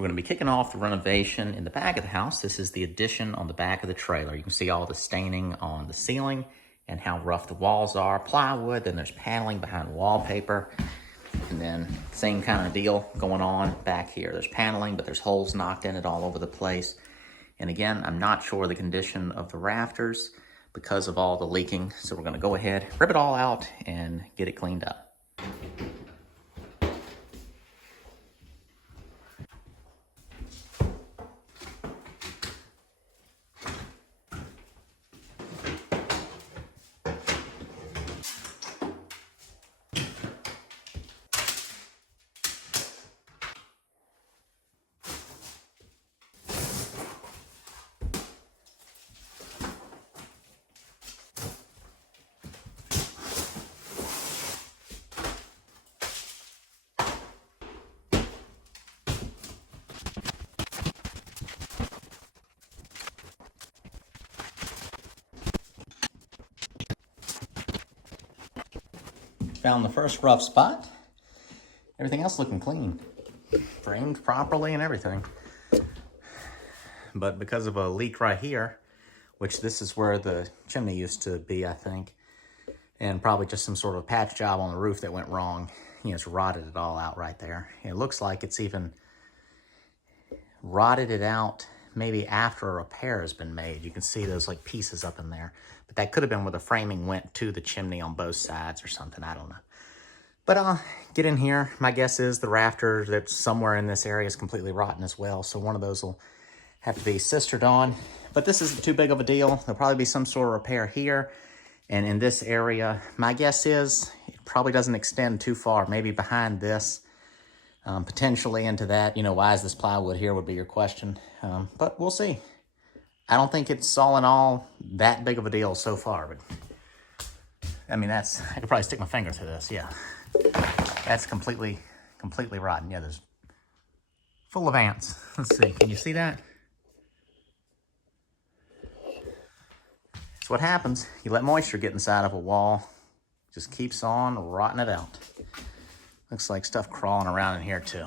We're going to be kicking off the renovation in the back of the house. This is the addition on the back of the trailer. You can see all the staining on the ceiling and how rough the walls are. Plywood, then there's paneling behind wallpaper. And then same kind of deal going on back here. There's paneling, but there's holes knocked in it all over the place. And again, I'm not sure the condition of the rafters because of all the leaking. So we're going to go ahead, rip it all out, and get it cleaned up. Found the first rough spot. Everything else looking clean. Framed properly and everything. But because of a leak right here, which this is where the chimney used to be, I think, and probably just some sort of patch job on the roof that went wrong, it's rotted it all out right there. It looks like it's even rotted it out maybe after a repair has been made. You can see those like pieces up in there. But that could have been where the framing went to the chimney on both sides or something. I don't know. But I'll get in here. My guess is the rafter that's somewhere in this area is completely rotten as well. So one of those will have to be sistered on. But this isn't too big of a deal. There'll probably be some sort of repair here. And in this area, my guess is it probably doesn't extend too far. Maybe behind this. Potentially into that. Why is this plywood here would be your question. But we'll see. I don't think it's all in all that big of a deal so far. But I mean, I could probably stick my finger through this. Yeah. That's completely rotten. Yeah, there's full of ants. Let's see. Can you see that? That's what happens. You let moisture get inside of a wall. Just keeps on rotting it out. Looks like stuff crawling around in here too.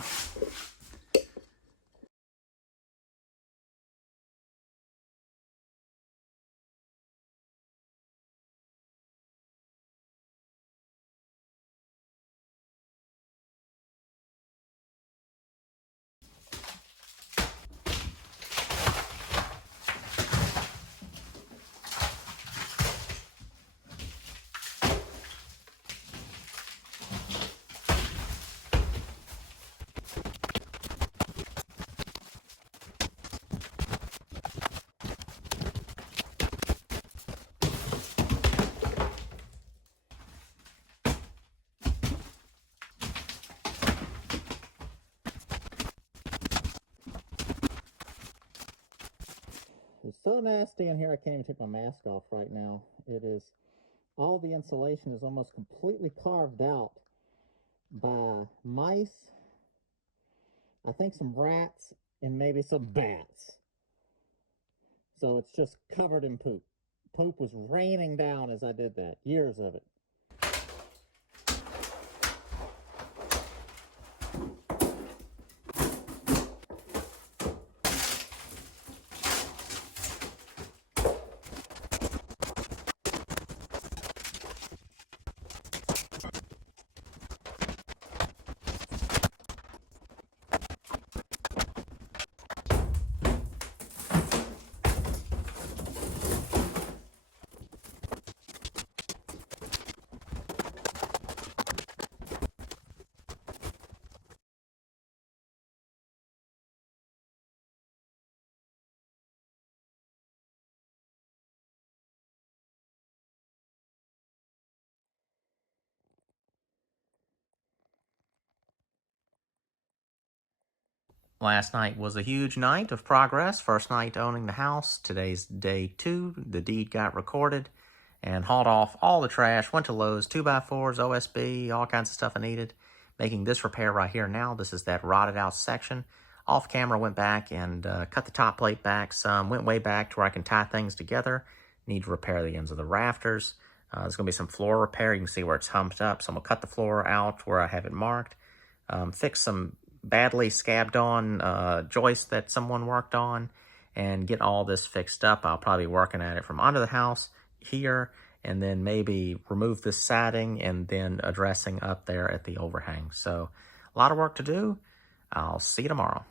It's so nasty in here, I can't even take my mask off right now. It is, all the insulation is almost completely carved out by mice, I think some rats, and maybe some bats. So it's just covered in poop. Poop was raining down as I did that, years of it. Last night was a huge night of progress. First night owning the house. Today's day 2. The deed got recorded and hauled off all the trash. Went to Lowe's, 2x4s, OSB, all kinds of stuff I needed. Making this repair right here now. This is that rotted out section. Off camera, went back and cut the top plate back some. Went way back to where I can tie things together. Need to repair the ends of the rafters. There's going to be some floor repair. You can see where it's humped up. So I'm going to cut the floor out where I have it marked. Fix some badly scabbed on joist that someone worked on and get all this fixed up. I'll probably be working at it from under the house here, and then maybe remove this siding and then addressing up there at the overhang. So a lot of work to do. I'll see you tomorrow.